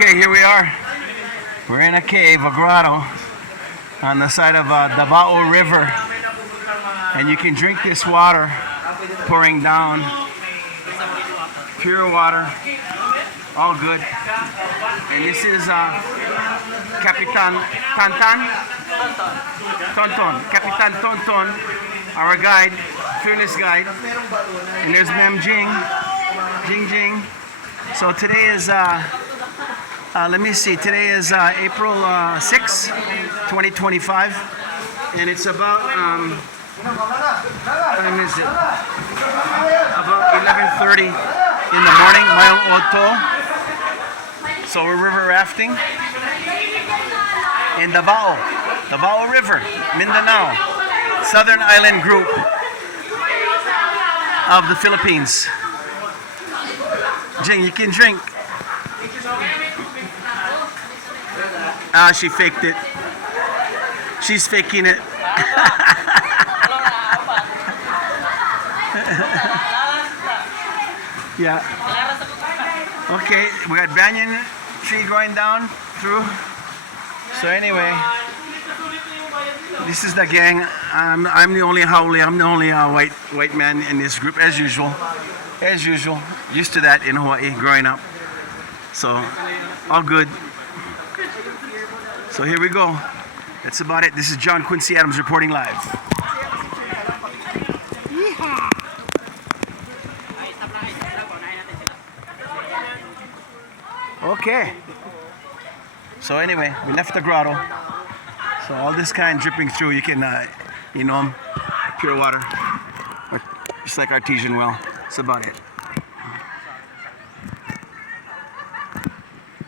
Okay, here we are. We're in a cave, a grotto, on the side of Davao River. And you can drink this water pouring down. Pure water. All good. And this is Capitan Tantan? Tonton. Capitan Tonton, our guide, fearless guide. And there's Mem Jing. Jing Jing. So today is, let me see, today is April 6, 2025. And it's about, what time is it? About 11:30 in the morning, Mayong Oto. So we're river rafting in Davao River, Mindanao, Southern Island Group of the Philippines. Jing, you can drink. Ah, she faked it. She's faking it. Yeah. Okay, we got banyan tree going down through. So anyway, this is the gang. I'm the only haole. I'm the only white man in this group, as usual. As usual, used to that in Hawaii growing up. So all good. So here we go. That's about it. This is John Quincy Adams reporting live. Okay. So anyway, we left the grotto. So all this kind dripping through, you can, pure water. Just like artesian well. That's about it.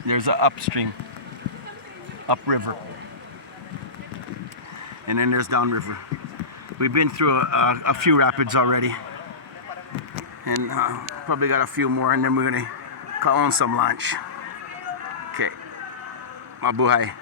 There's an upstream, upriver. And then there's downriver. We've been through a few rapids already. And probably got a few more, and then we're gonna call on some lunch. Okay. Mabuhay.